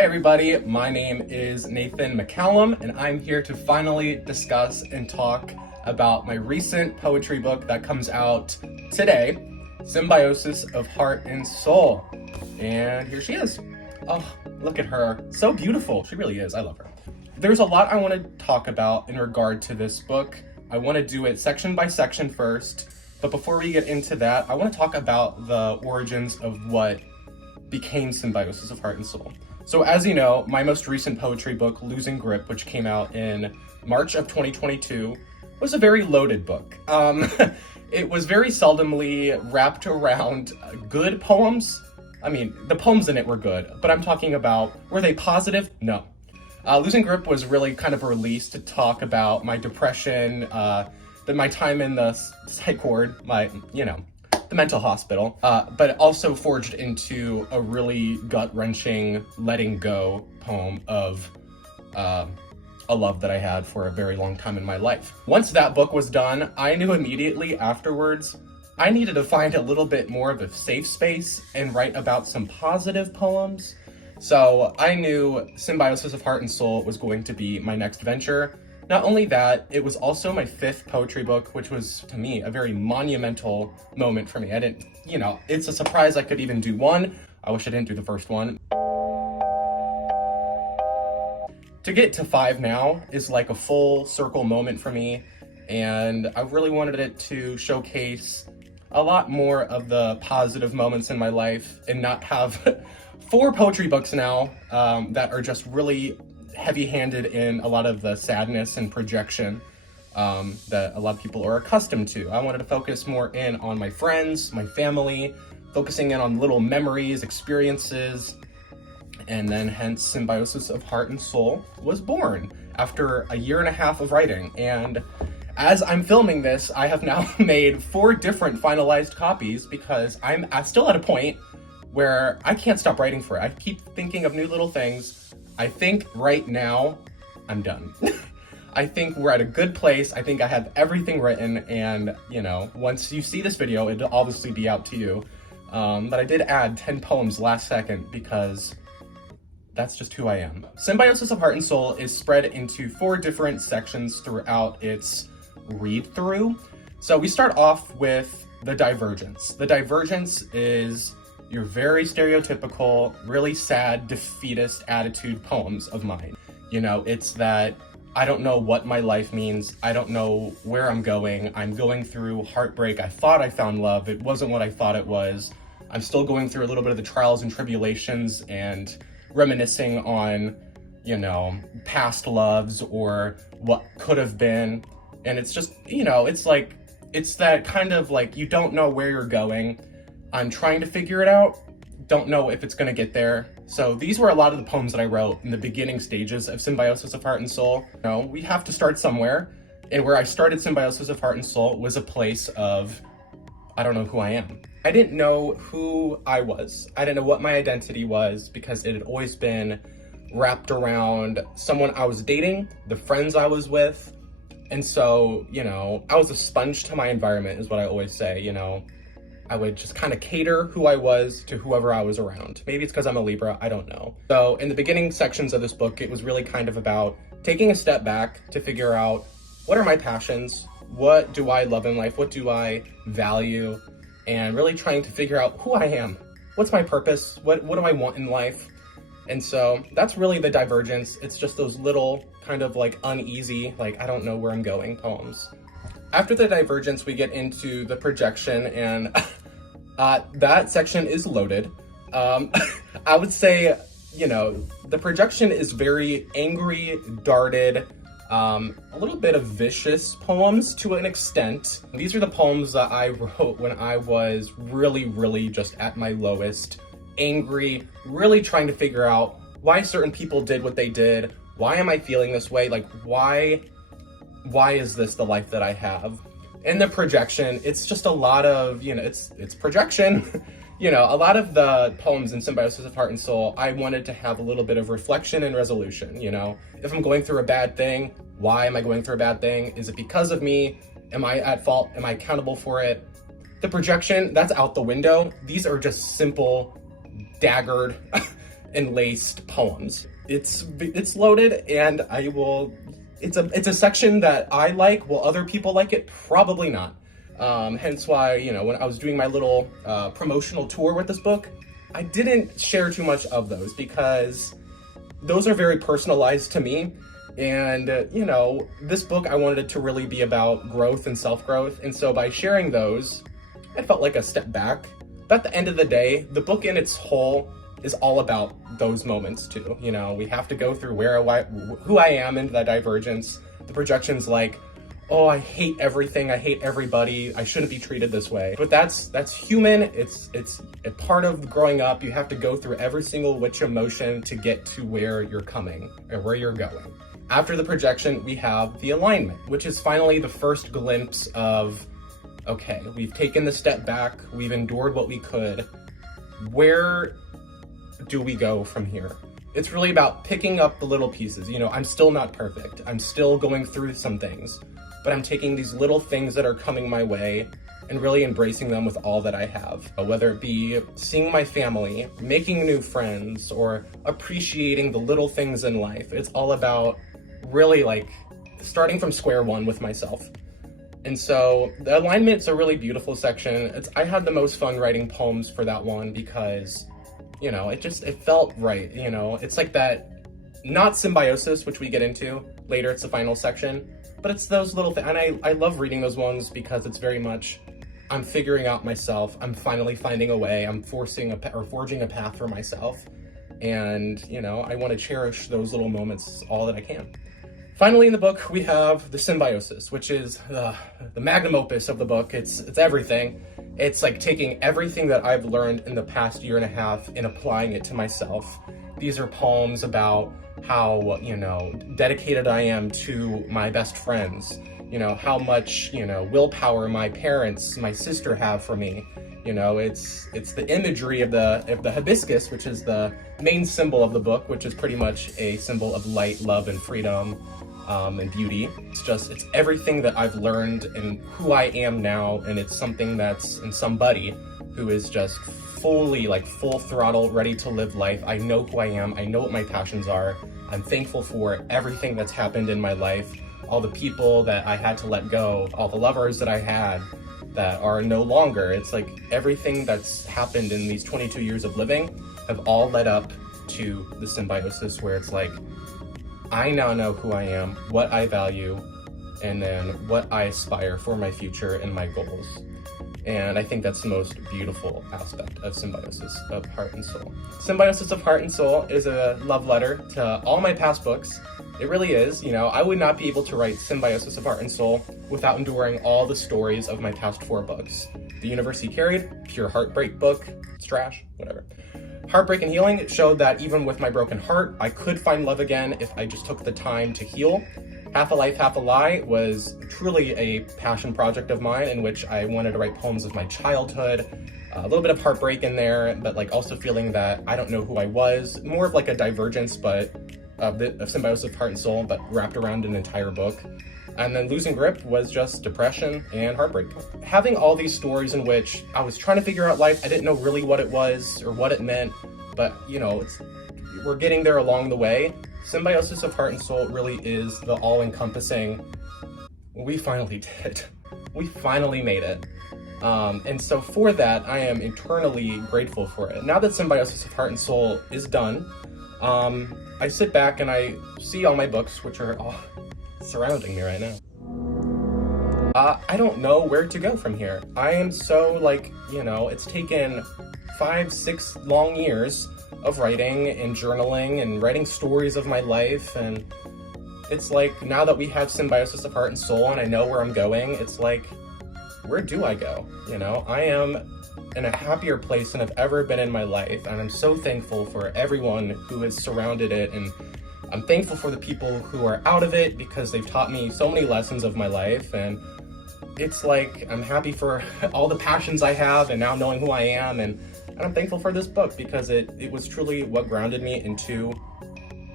Hey everybody, my name is Nathan McCallum, and I'm here to finally discuss and talk about my recent poetry book that comes out today, Symbiosis of Heart and Soul. And here she is. Oh, look at her. So beautiful. She really is. I love her. There's a lot I want to talk about in regard to this book. I want to do it section by section first, but before we get into that, I want to talk about the origins of what became Symbiosis of Heart and Soul. So as you know, my most recent poetry book, Losing Grip, which came out in March of 2022, was a very loaded book. It was very seldomly wrapped around good poems. I mean, the poems in it were good, but I'm talking about, were they positive? No. Losing Grip was really kind of released to talk about my depression, my time in the psych ward, the mental hospital, but it also forged into a really gut-wrenching letting go poem of a love that I had for a very long time in my life. Once that book was done, I knew immediately afterwards I needed to find a little bit more of a safe space and write about some positive poems. So I knew Symbiosis of Heart and Soul was going to be my next venture. Not only that, it was also my 5th poetry book, which was, to me, a very monumental moment for me. It's a surprise I could even do one. I wish I didn't do the first one. To get to 5 now is like a full circle moment for me, and I really wanted it to showcase a lot more of the positive moments in my life and not have 4 poetry books now that are just really heavy-handed in a lot of the sadness and projection that a lot of people are accustomed to. I wanted to focus more in on my friends, my family, focusing in on little memories, experiences, and then hence Symbiosis of Heart and Soul was born after a year and a half of writing. And as I'm filming this, I have now made 4 different finalized copies because I'm still at a point where I can't stop writing for it. I keep thinking of new little things. I think right now, I'm done. I think we're at a good place. I think I have everything written, and once you see this video, it'll obviously be out to you. But I did add 10 poems last second because that's just who I am. Symbiosis of Heart and Soul is spread into 4 different sections throughout its read-through. So we start off with the divergence. The divergence is your very stereotypical, really sad, defeatist attitude poems of mine. It's that I don't know what my life means. I don't know where I'm going through heartbreak. I thought I found love. It wasn't what I thought it was. I'm still going through a little bit of the trials and tribulations and reminiscing on, past loves or what could have been. And it's just, it's that kind of like, you don't know where you're going. I'm trying to figure it out, don't know if it's gonna get there. So these were a lot of the poems that I wrote in the beginning stages of Symbiosis of Heart and Soul. We have to start somewhere, and where I started Symbiosis of Heart and Soul was a place of, I don't know who I am. I didn't know who I was. I didn't know what my identity was because it had always been wrapped around someone I was dating, the friends I was with, and so, I was a sponge to my environment is what I always say, I would just kind of cater who I was to whoever I was around. Maybe it's because I'm a Libra, I don't know. So in the beginning sections of this book, it was really kind of about taking a step back to figure out what are my passions, what do I love in life, what do I value, and really trying to figure out who I am. What's my purpose? What do I want in life? And so that's really the divergence. It's just those little kind of like uneasy, like I don't know where I'm going poems. After the divergence, we get into the projection, and that section is loaded. I would say, the projection is very angry, darted, a little bit of vicious poems to an extent. These are the poems that I wrote when I was really, really just at my lowest, angry, really trying to figure out why certain people did what they did. Why am I feeling this way? Like, why is this the life that I have? In the projection, it's just a lot of, it's projection. A lot of the poems in Symbiosis of Heart and Soul, I wanted to have a little bit of reflection and resolution, If I'm going through a bad thing, why am I going through a bad thing? Is it because of me? Am I at fault? Am I accountable for it? The projection, that's out the window. These are just simple, daggered enlaced poems. It's loaded, and it's a section that I like. Will other people like it? Probably not. Hence why, when I was doing my little promotional tour with this book, I didn't share too much of those because those are very personalized to me. And, this book, I wanted it to really be about growth and self-growth. And so by sharing those, I felt like a step back. But at the end of the day, the book in its whole is all about those moments too. We have to go through who I am in that divergence. The projections like, oh, I hate everything, I hate everybody, I shouldn't be treated this way. But that's human. It's a part of growing up. You have to go through every single which emotion to get to where you're coming or where you're going. After the projection, we have the alignment, which is finally the first glimpse of, okay, we've taken the step back, we've endured what we could. Where do we go from here? It's really about picking up the little pieces. I'm still not perfect. I'm still going through some things, but I'm taking these little things that are coming my way and really embracing them with all that I have. Whether it be seeing my family, making new friends, or appreciating the little things in life. It's all about really starting from square one with myself. And so the alignment's a really beautiful section. I had the most fun writing poems for that one because, it felt right. It's like that, not symbiosis, which we get into later, it's the final section, but it's those little things. And I love reading those ones because it's very much, I'm figuring out myself. I'm finally finding a way. I'm forging a path for myself. And, I want to cherish those little moments all that I can. Finally, in the book, we have the symbiosis, which is the magnum opus of the book. It's everything. It's like taking everything that I've learned in the past year and a half and applying it to myself. These are poems about how, dedicated I am to my best friends, how much, willpower my parents, my sister have for me. It's the imagery of the hibiscus, which is the main symbol of the book, which is pretty much a symbol of light, love, and freedom. And beauty. It's everything that I've learned and who I am now, and it's something that's in somebody who is just fully, full throttle, ready to live life. I know who I am, I know what my passions are. I'm thankful for everything that's happened in my life, all the people that I had to let go, all the lovers that I had that are no longer. It's like everything that's happened in these 22 years of living have all led up to the symbiosis, where it's like, I now know who I am, what I value, and then what I aspire for my future and my goals. And I think that's the most beautiful aspect of Symbiosis of Heart and Soul. Symbiosis of Heart and Soul is a love letter to all my past books. It really is. I would not be able to write Symbiosis of Heart and Soul without enduring all the stories of my past 4 books. The Universe He Carried, pure heartbreak book. It's trash, whatever. Heartbreak and Healing showed that even with my broken heart, I could find love again if I just took the time to heal. Half a Life, Half a Lie was truly a passion project of mine, in which I wanted to write poems of my childhood, a little bit of heartbreak in there, but also feeling that I don't know who I was, more of a divergence, but of Symbiosis of Heart and Soul, but wrapped around an entire book. And then Losing Grip was just depression and heartbreak. Having all these stories in which I was trying to figure out life, I didn't know really what it was or what it meant, but we're getting there along the way. Symbiosis of Heart and Soul really is the all-encompassing, we finally did. We finally made it. And so for that, I am eternally grateful for it. Now that Symbiosis of Heart and Soul is done, I sit back and I see all my books, which are all surrounding me right now. I don't know where to go from here. I am so it's taken 5-6 long years of writing and journaling and writing stories of my life, and it's now that we have Symbiosis of Heart and Soul and I know where I'm going, it's where do I go? I am in a happier place than I've ever been in my life, and I'm so thankful for everyone who has surrounded it, and I'm thankful for the people who are out of it because they've taught me so many lessons of my life, and it's I'm happy for all the passions I have and now knowing who I am, and I'm thankful for this book because it was truly what grounded me into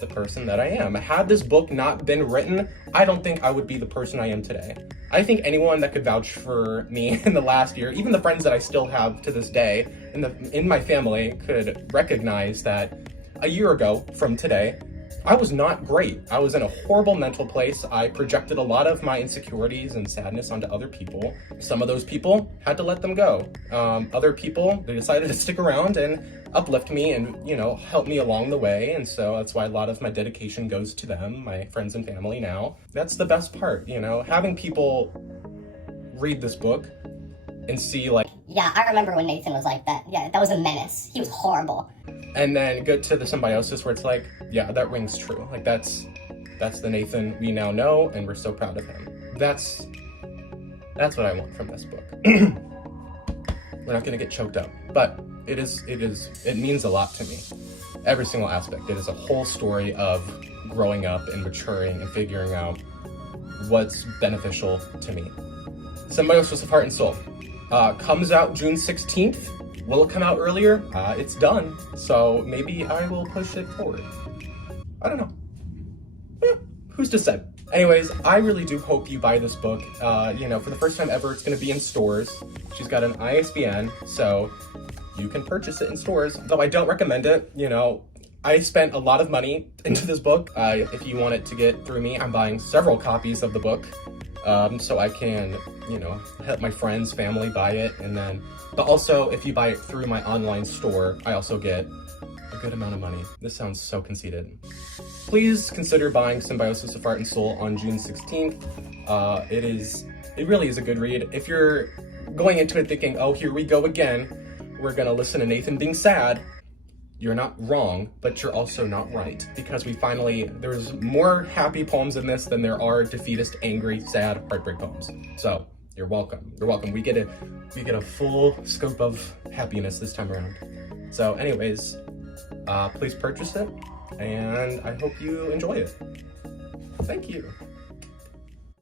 the person that I am. Had this book not been written, I don't think I would be the person I am today. I think anyone that could vouch for me in the last year, even the friends that I still have to this day in my family, could recognize that a year ago from today, I was not great. I was in a horrible mental place. I projected a lot of my insecurities and sadness onto other people. Some of those people had to let them go. Other people, they decided to stick around and uplift me and, you know, help me along the way. And so that's why a lot of my dedication goes to them, my friends and family now. That's the best part, you know, having people read this book and see like, yeah, I remember when Nathan was like that. Yeah, that was a menace. He was horrible. And then get to the Symbiosis where it's like, yeah, that rings true. Like that's the Nathan we now know, and we're so proud of him. That's what I want from this book. We're not gonna get choked up, but it means a lot to me. Every single aspect. It is a whole story of growing up and maturing and figuring out what's beneficial to me. Symbiosis of Heart and Soul comes out June 16th. Will it come out earlier? It's done, so maybe I will push it forward. I don't know. Who's to say? Anyways, I really do hope you buy this book. You know, for the first time ever, it's gonna be in stores. She's got an ISBN, so you can purchase it in stores, though I don't recommend it. You know, I spent a lot of money into this book. If you want it to get through me, I'm buying several copies of the book, so I can, you know, help my friends, family buy it, but also if you buy it through my online store, I also get a good amount of money. This sounds so conceited. Please consider buying Symbiosis of Heart and Soul on June 16th. It really is a good read. If you're going into it thinking, oh, here we go again, we're gonna listen to Nathan being sad, you're not wrong, but you're also not right. Because there's more happy poems in this than there are defeatist, angry, sad, heartbreak poems. So, you're welcome. You're welcome. We get a full scope of happiness this time around. So anyways, please purchase it, and I hope you enjoy it. Thank you.